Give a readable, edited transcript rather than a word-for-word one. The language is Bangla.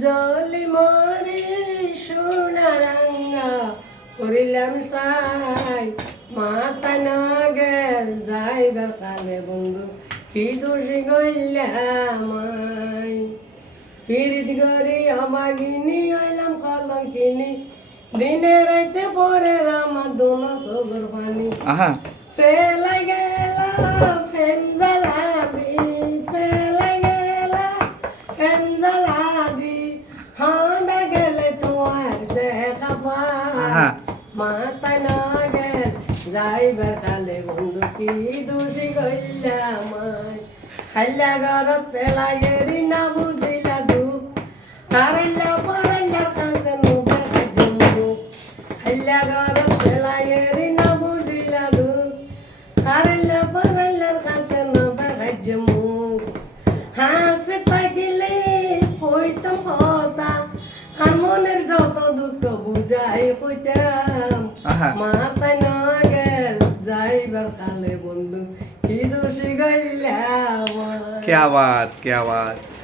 জলি মরে সোনারাঙ্গা করিলাম সাই মাতা না গেল যাইবার কালে বন্ধু কি দোষী গইলাম ফিরিত গরি অবাগিনী হইলাম কলঙ্কিনী দিনে রাইতে পরে আমার দোনো সগর পানি ফেলাই গেলা ফেন জ্বালা দি ফেলাই গেলা ফেন জ্বালা দি হাঁদা গেলে তোমার দেখা পায় মাথায় না গেল যাইবার কালে বন্ধু কি দোষী গইলাম খাইলা ঘরত পেলাই এরি না বুঝিলা দুঃখ কারাইলা পরাইলার কাছে নুবে জমু খাইলা ঘরত পেলাই এরি না বুঝিলা দুঃখ কারাইলা পরাইলার কাছে নুবে জমু হাসে থাকিলে হইতাম কথা আর মনের যত দুঃখ বুঝাই হইতাম মাথায় না গেল যাইবার কালে বন্ধু কি দোষী গইলাম। क्या बात